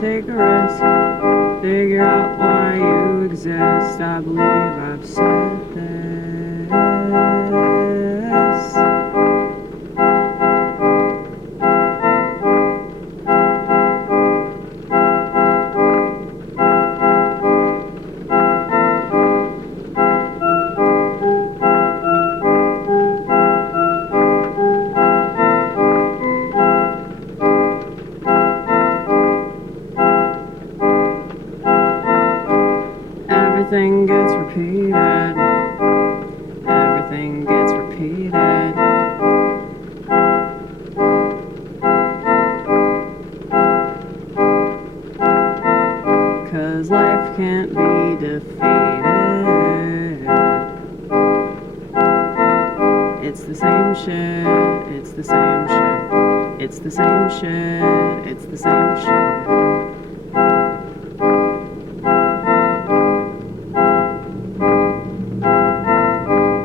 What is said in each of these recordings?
take a risk, figure out why you exist. I believe I've said this. Everything gets repeated. Everything gets repeated. Cause life can't be defeated. It's the same shit. It's the same shit. It's the same shit. It's the same shit.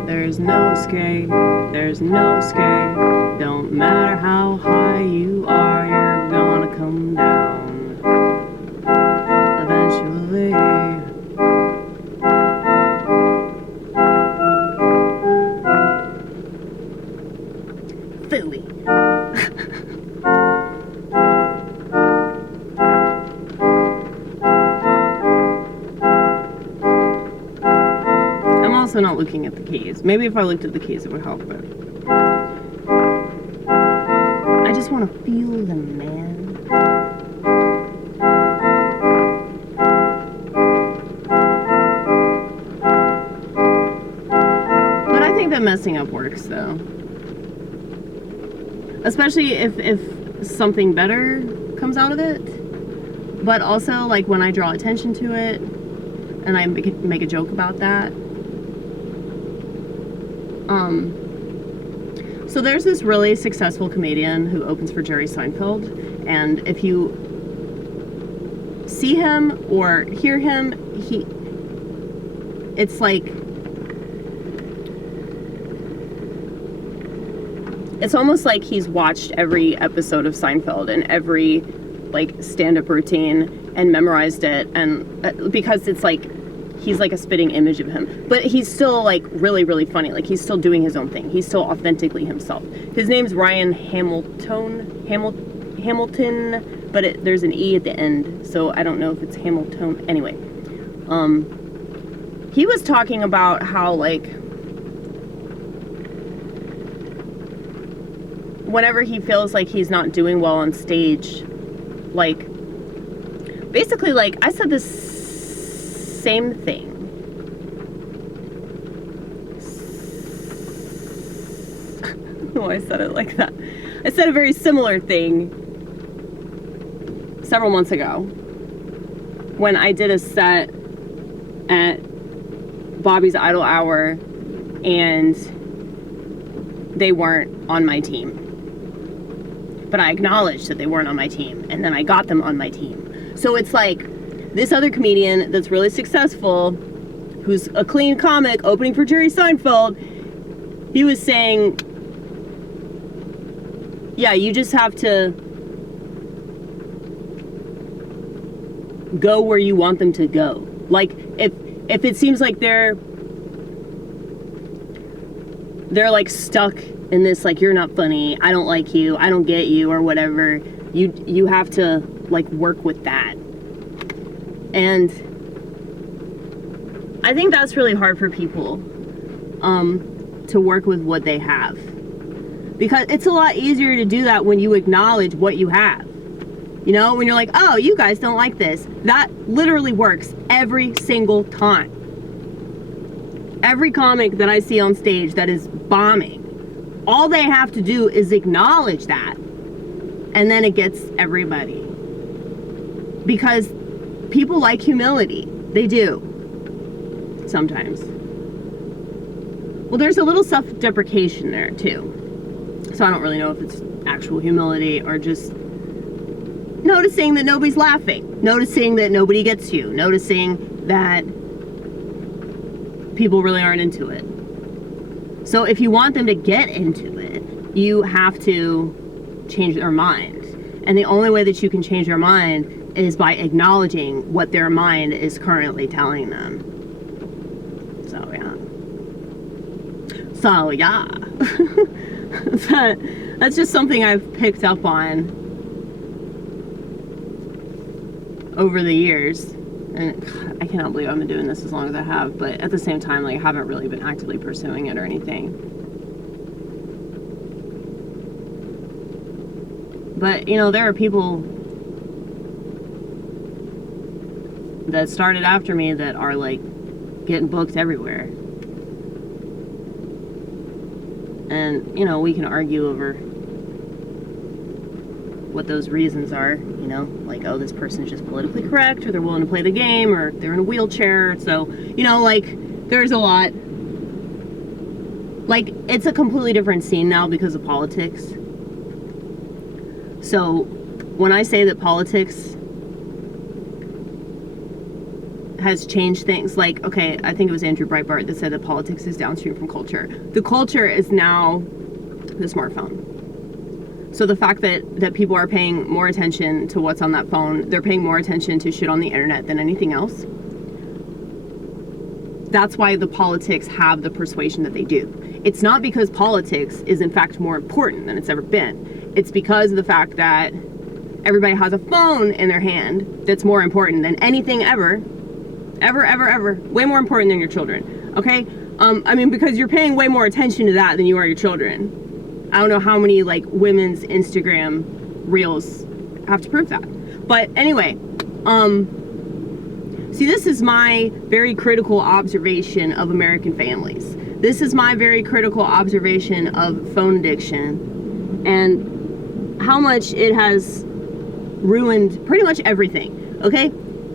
There's no escape, there's no escape. Don't matter how high you are, you're gonna come down eventually. Phooey. I'm also not looking at the keys. Maybe if I looked at the keys it would help, but I just want to feel them, man. But I think that messing up works, though. Especially if something better comes out of it. But also, like, when I draw attention to it and I make a joke about that. So there's this really successful comedian who opens for Jerry Seinfeld, and if you see him or hear him, it's like, it's almost like he's watched every episode of Seinfeld and every, like, stand-up routine and memorized it, and because it's like he's like a spitting image of him, but he's still like really, really funny. Like, he's still doing his own thing. He's still authentically himself. His name's Ryan Hamilton, but there's an E at the end, so I don't know if it's Hamilton. Anyway, he was talking about how, like, whenever he feels like he's not doing well on stage, like, basically, like, I said this same thing. I don't know why I said it like that. I said a very similar thing several months ago when I did a set at Bobby's Idol Hour and they weren't on my team. But I acknowledged that they weren't on my team, and then I got them on my team. So it's like, this other comedian that's really successful, who's a clean comic, opening for Jerry Seinfeld, he was saying, yeah, you just have to go where you want them to go. Like, if it seems like they're like stuck in this, like, you're not funny, I don't like you, I don't get you, or whatever, you have to, like, work with that. And I think that's really hard for people to work with what they have, because it's a lot easier to do that when you acknowledge what you have. You know, when you're like, oh, you guys don't like this. That literally works every single time. Every comic that I see on stage that is bombing, all they have to do is acknowledge that, and then it gets everybody. Because people like humility. They do. Sometimes. Well, there's a little self-deprecation there, too. So I don't really know if it's actual humility or just noticing that nobody's laughing. Noticing that nobody gets you. Noticing that people really aren't into it. So if you want them to get into it, you have to change their mind. And the only way that you can change their mind is by acknowledging what their mind is currently telling them. So yeah. That's just something I've picked up on over the years. And I cannot believe I've been doing this as long as I have, but at the same time, like, I haven't really been actively pursuing it or anything. But, you know, there are people that started after me that are, like, getting booked everywhere. And, you know, we can argue over what those reasons are, you know, like, oh, this person's just politically correct, or they're willing to play the game, or they're in a wheelchair. So, you know, like, there's a lot. Like, it's a completely different scene now because of politics. So when I say that politics has changed things, like, okay, I think it was Andrew Breitbart that said that politics is downstream from culture. The culture is now the smartphone. So the fact that people are paying more attention to what's on that phone, they're paying more attention to shit on the internet than anything else. That's why the politics have the persuasion that they do. It's not because politics is in fact more important than it's ever been. It's because of the fact that everybody has a phone in their hand that's more important than anything ever. Ever. Way more important than your children. Okay? I mean, because you're paying way more attention to that than you are your children. I don't know how many, like, women's Instagram reels have to prove that. But anyway, see, this is my very critical observation of American families. This is my very critical observation of phone addiction and how much it has ruined pretty much everything, okay?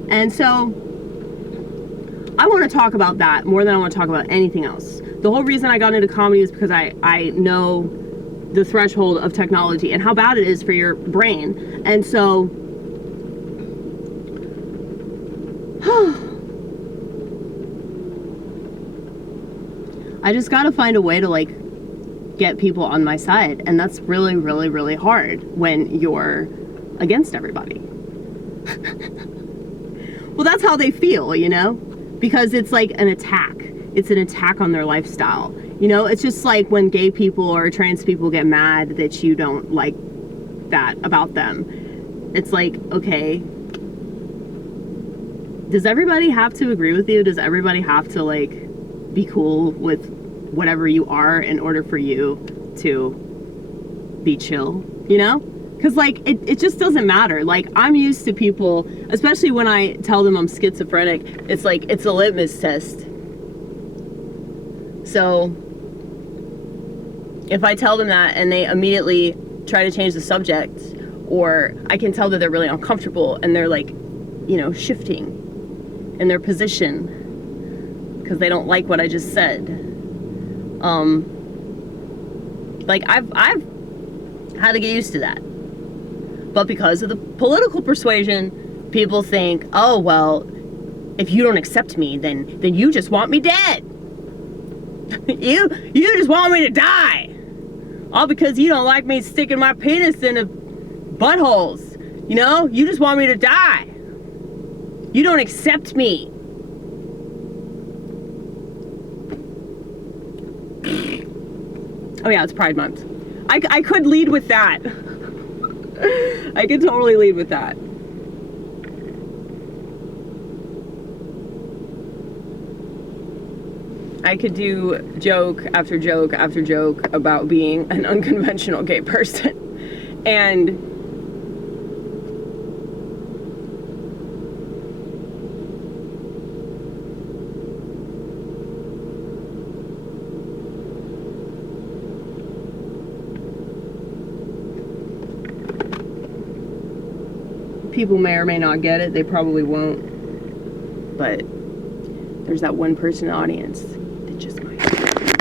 And so I want to talk about that more than I want to talk about anything else. The whole reason I got into comedy is because I know the threshold of technology and how bad it is for your brain. And so I just gotta find a way to, like, get people on my side, and that's really, really, really hard when you're against everybody. Well, that's how they feel, you know, because it's like an attack. It's an attack on their lifestyle. You know, it's just like when gay people or trans people get mad that you don't like that about them. It's like, okay, does everybody have to agree with you? Does everybody have to, like, be cool with whatever you are in order for you to be chill, you know? Because, like, it just doesn't matter. Like, I'm used to people, especially when I tell them I'm schizophrenic, it's like, it's a litmus test. So if I tell them that and they immediately try to change the subject, or I can tell that they're really uncomfortable and they're, like, you know, shifting in their position because they don't like what I just said. Like, I've had to get used to that. But because of the political persuasion, people think, oh, well, if you don't accept me, then you just want me dead. you just want me to die. All because you don't like me sticking my penis into buttholes. You know, you just want me to die. You don't accept me. Oh yeah, it's Pride Month. I could lead with that. I could totally lead with that. I could do joke after joke after joke about being an unconventional gay person. And people may or may not get it. They probably won't. But there's that one person in the audience